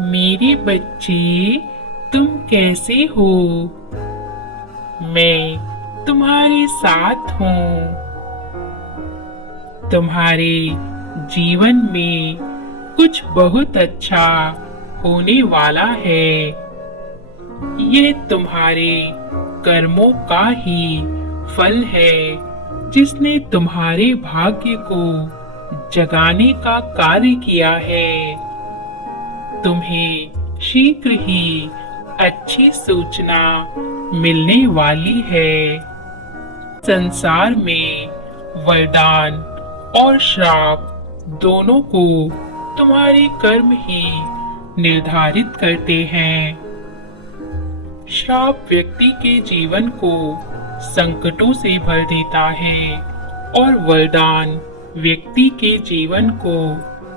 मेरे बच्चे, तुम कैसे हो? मैं तुम्हारे साथ हूँ। तुम्हारे जीवन में कुछ बहुत अच्छा होने वाला है। ये तुम्हारे कर्मों का ही फल है, जिसने तुम्हारे भाग्य को जगाने का कार्य किया है। तुम्हें शीघ्र ही अच्छी सूचना मिलने वाली है। संसार में वरदान और श्राप दोनों को तुम्हारे कर्म ही निर्धारित करते हैं। श्राप व्यक्ति के जीवन को संकटों से भर देता है और वरदान व्यक्ति के जीवन को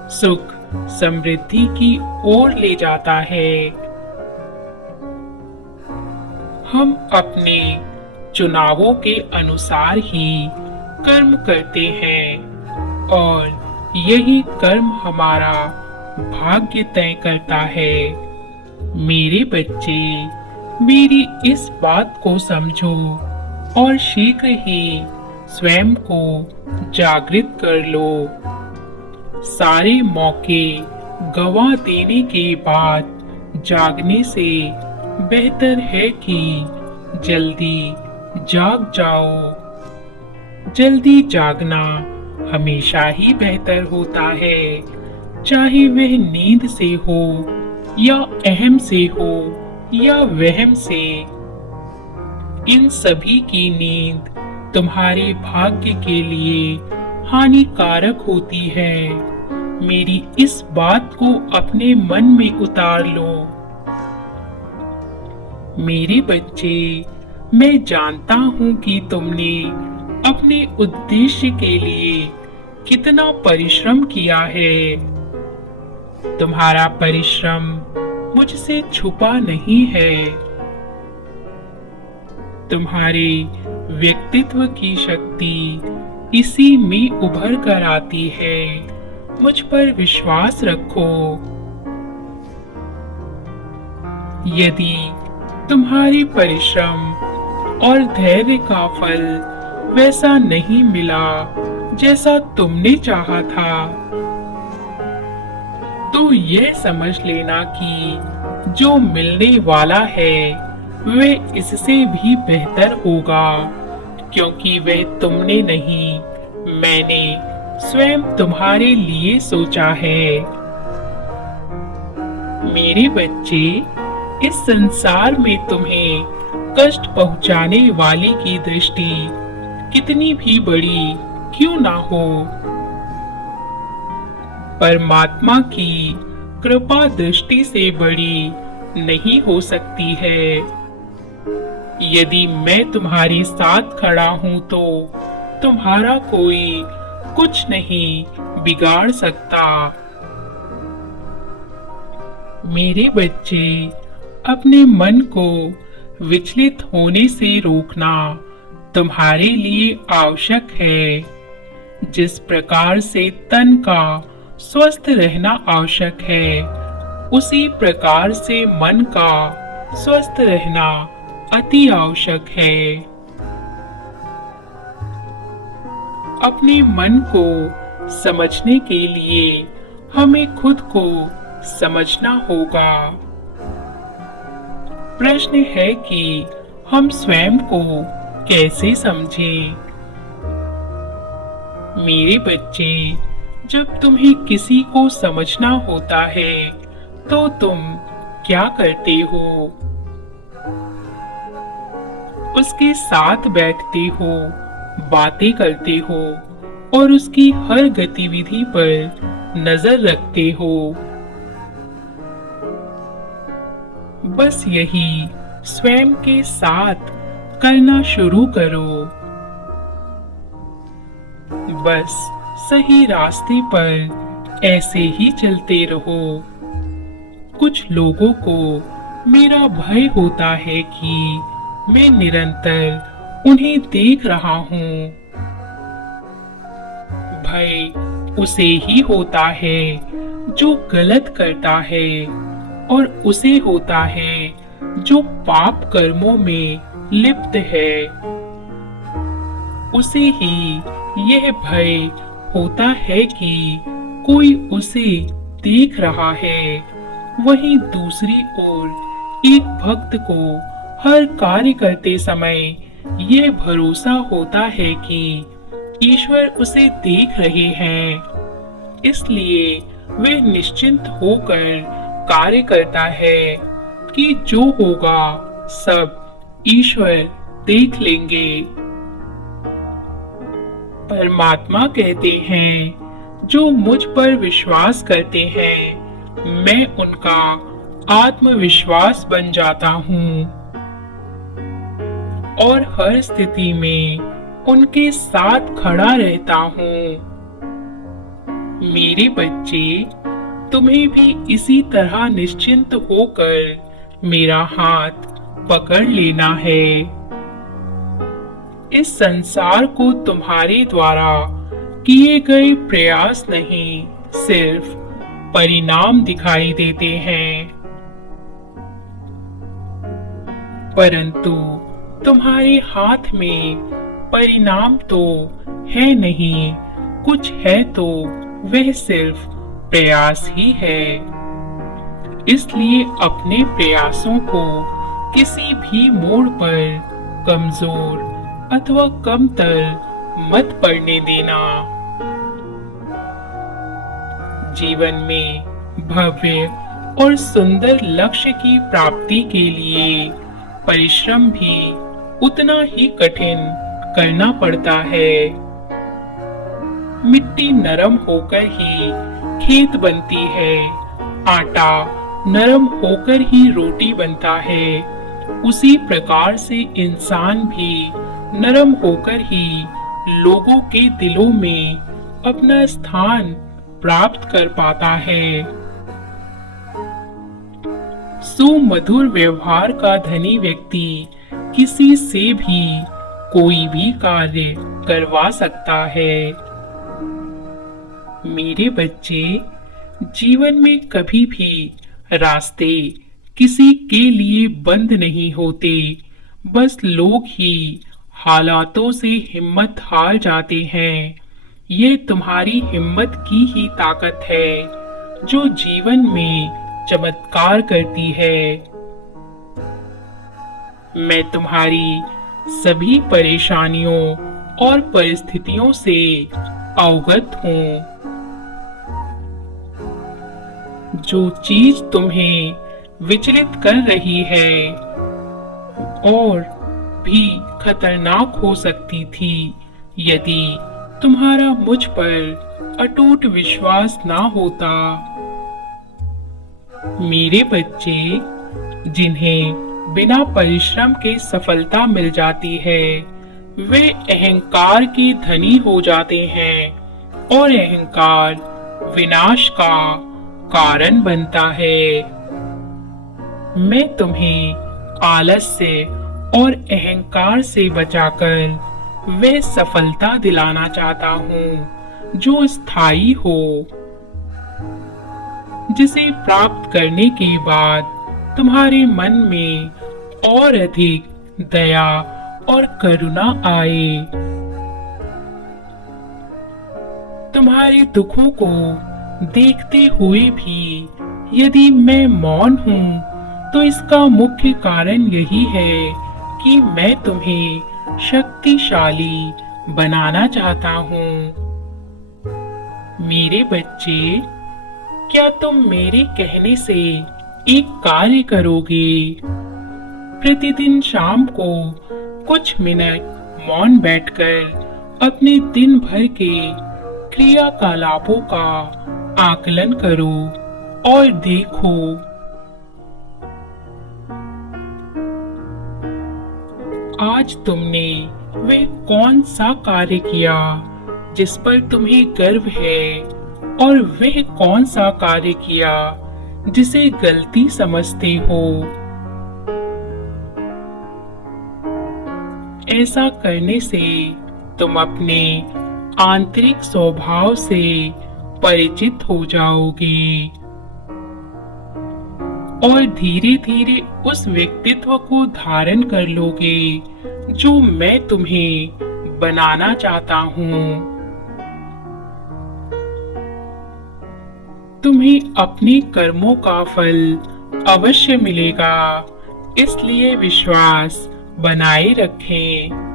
सुख समृद्धि की ओर ले जाता है। हम अपने चुनावों के अनुसार ही कर्म करते हैं और यही कर्म हमारा भाग्य तय करता है। मेरे बच्चे, मेरी इस बात को समझो और शीघ्र ही स्वयं को जागृत कर लो। सारे मौके गवा देने के बाद जागने से बेहतर है कि जल्दी जाग जाओ। जल्दी जागना हमेशा ही बेहतर होता है, चाहे वह नींद से हो या अहम से हो या वहम से। इन सभी की नींद तुम्हारे भाग्य के लिए हानिकारक होती है। मेरी इस बात को अपने मन में उतार लो। मेरे बच्चे, मैं जानता हूँ कि तुमने अपने उद्देश्य के लिए कितना परिश्रम किया है। तुम्हारा परिश्रम मुझसे छुपा नहीं है। तुम्हारे व्यक्तित्व की शक्ति इसी में उभर कर आती है। मुझ पर विश्वास रखो। यदि तुम्हारे परिश्रम और धैर्य का फल वैसा नहीं मिला जैसा तुमने चाहा था, तो यह समझ लेना कि जो मिलने वाला है वह इससे भी बेहतर होगा, क्योंकि वह तुमने नहीं, मैंने स्वयं तुम्हारे लिए सोचा है। मेरे बच्चे, इस संसार में तुम्हें कष्ट पहुंचाने वाले की दृष्टि कितनी भी बड़ी क्यों ना हो, परमात्मा की कृपा दृष्टि से बड़ी नहीं हो सकती है। यदि मैं तुम्हारे साथ खड़ा हूं तो तुम्हारा कोई कुछ नहीं बिगाड़ सकता। मेरे बच्चे, अपने मन को विचलित होने से रोकना तुम्हारे लिए आवश्यक है। जिस प्रकार से तन का स्वस्थ रहना आवश्यक है, उसी प्रकार से मन का स्वस्थ रहना अति आवश्यक है। अपने मन को समझने के लिए हमें खुद को समझना होगा। प्रश्न है कि हम स्वयं को कैसे समझें? मेरे बच्चे, जब तुम्हें किसी को समझना होता है तो तुम क्या करते हो? उसके साथ बैठते हो, बातें करते हो और उसकी हर गतिविधि पर नजर रखते हो। बस यही स्वयं के साथ करना शुरू करो। बस सही रास्ते पर ऐसे ही चलते रहो। कुछ लोगों को मेरा भय होता है कि मैं निरंतर उन्हें देख रहा हूँ। भय उसे ही होता है जो गलत करता है और उसे होता है जो पाप कर्मों में लिप्त है। उसे ही यह भय होता है कि कोई उसे देख रहा है। वहीं दूसरी ओर एक भक्त को हर कार्य करते समय यह भरोसा होता है कि ईश्वर उसे देख रहे हैं। इसलिए वे निश्चिंत होकर कार्य करता है कि जो होगा सब ईश्वर देख लेंगे। परमात्मा कहते हैं, जो मुझ पर विश्वास करते हैं मैं उनका आत्मविश्वास बन जाता हूँ और हर स्थिति में उनके साथ खड़ा रहता हूँ। मेरे बच्चे, तुम्हें भी इसी तरह निश्चिंत होकर मेरा हाथ पकड़ लेना है। इस संसार को तुम्हारे द्वारा किए गए प्रयास नहीं, सिर्फ परिणाम दिखाई देते हैं, परंतु तुम्हारे हाथ में परिणाम तो है नहीं, कुछ है तो वह सिर्फ प्रयास ही है। इसलिए अपने प्रयासों को किसी भी मोड़ पर कमजोर अथवा कमतर मत पड़ने देना। जीवन में भव्य और सुंदर लक्ष्य की प्राप्ति के लिए परिश्रम भी उतना ही कठिन करना पड़ता है। मिट्टी नरम होकर ही खेत बनती है, आटा नरम होकर ही रोटी बनता है। उसी प्रकार से इंसान भी नरम होकर ही लोगों के दिलों में अपना स्थान प्राप्त कर पाता है। सुमधुर व्यवहार का धनी व्यक्ति किसी से भी कोई भी कार्य करवा सकता है। मेरे बच्चे, जीवन में कभी भी रास्ते किसी के लिए बंद नहीं होते, बस लोग ही हालातों से हिम्मत हार जाते हैं। ये तुम्हारी हिम्मत की ही ताकत है जो जीवन में चमत्कार करती है। मैं तुम्हारी सभी परेशानियों और परिस्थितियों से अवगत हूँ। जो चीज तुम्हें विचलित कर रही है और भी खतरनाक हो सकती थी यदि तुम्हारा मुझ पर अटूट विश्वास ना होता। मेरे बच्चे, जिन्हें बिना परिश्रम के सफलता मिल जाती है, वे अहंकार के धनी हो जाते हैं और अहंकार विनाश का कारण बनता है। मैं तुम्हें आलस से और अहंकार से बचाकर वह सफलता दिलाना चाहता हूँ जो स्थायी हो, जिसे प्राप्त करने के बाद तुम्हारे मन में और अधिक दया और करुणा आए। तुम्हारे दुखों को देखते हुए भी यदि मैं मौन हूँ तो इसका मुख्य कारण यही है कि मैं तुम्हें शक्तिशाली बनाना चाहता हूँ। मेरे बच्चे, क्या तुम मेरे कहने से एक कार्य करोगे? प्रतिदिन शाम को कुछ मिनट मौन बैठकर अपने दिन भर के क्रियाकलापों का आकलन करो और देखो आज तुमने वह कौन सा कार्य किया जिस पर तुम्हें गर्व है और वह कौन सा कार्य किया जिसे गलती समझते हो। ऐसा करने से तुम अपने आंतरिक स्वभाव से परिचित हो जाओगे। और धीरे धीरे उस व्यक्तित्व को धारण कर लोगे जो मैं तुम्हें बनाना चाहता हूँ। तुम्हें अपने कर्मों का फल अवश्य मिलेगा, इसलिए विश्वास बनाए रखें।